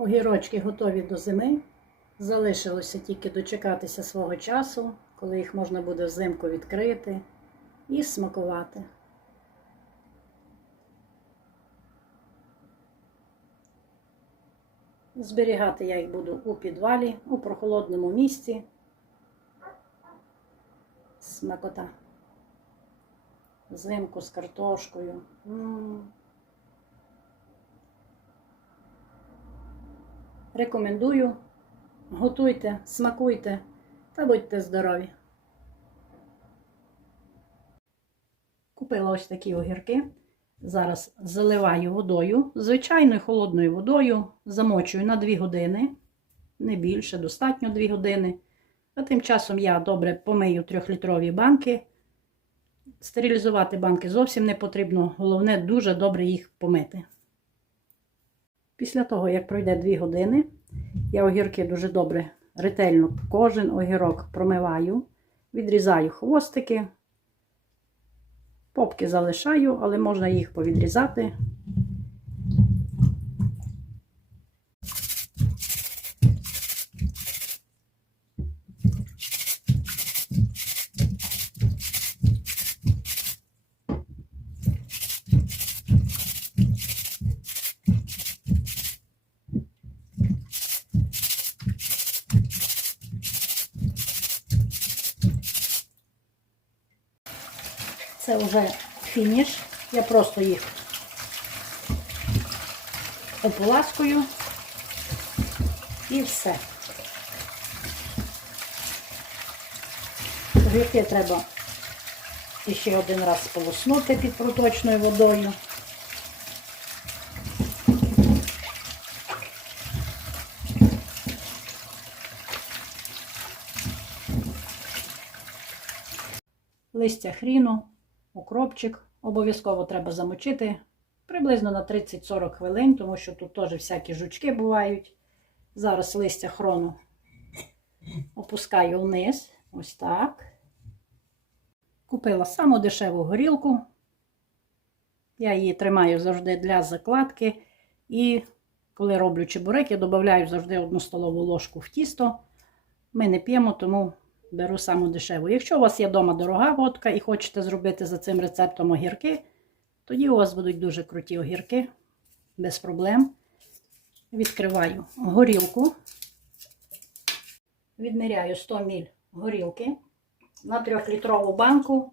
Огірочки готові до зими. Залишилося тільки дочекатися свого часу, коли їх можна буде взимку відкрити і смакувати. Зберігати я їх буду у підвалі, у прохолодному місці. Смакота. Взимку з картошкою. М. Рекомендую. Готуйте, смакуйте та будьте здорові. Купила ось такі огірки. Зараз заливаю водою, звичайною холодною водою, замочую на 2 години, не більше, достатньо 2 години. А тим часом я добре помию 3-літрові банки. Стерилізувати банки зовсім не потрібно, головне дуже добре їх помити. Після того, як пройде 2 години, я огірки дуже добре, ретельно кожен огірок промиваю, відрізаю хвостики, попки залишаю, але можна їх повідрізати. Це вже фініш. Я просто їх ополаскую і все. Огірки треба ще один раз сполоснути під проточною водою. Листя хріну, укропчик. Обов'язково треба замочити приблизно на 30-40 хвилин, тому що тут теж всякі жучки бувають. Зараз листя хрону опускаю вниз. Ось так. Купила саму дешеву горілку. Я її тримаю завжди для закладки. І коли роблю чебурек, я додаю завжди одну столову ложку в тісто. Ми не п'ємо, тому беру саму дешеву. Якщо у вас є вдома дорога водка і хочете зробити за цим рецептом огірки, тоді у вас будуть дуже круті огірки, без проблем. Відкриваю горілку, відміряю 100 мл горілки на 3-літрову банку.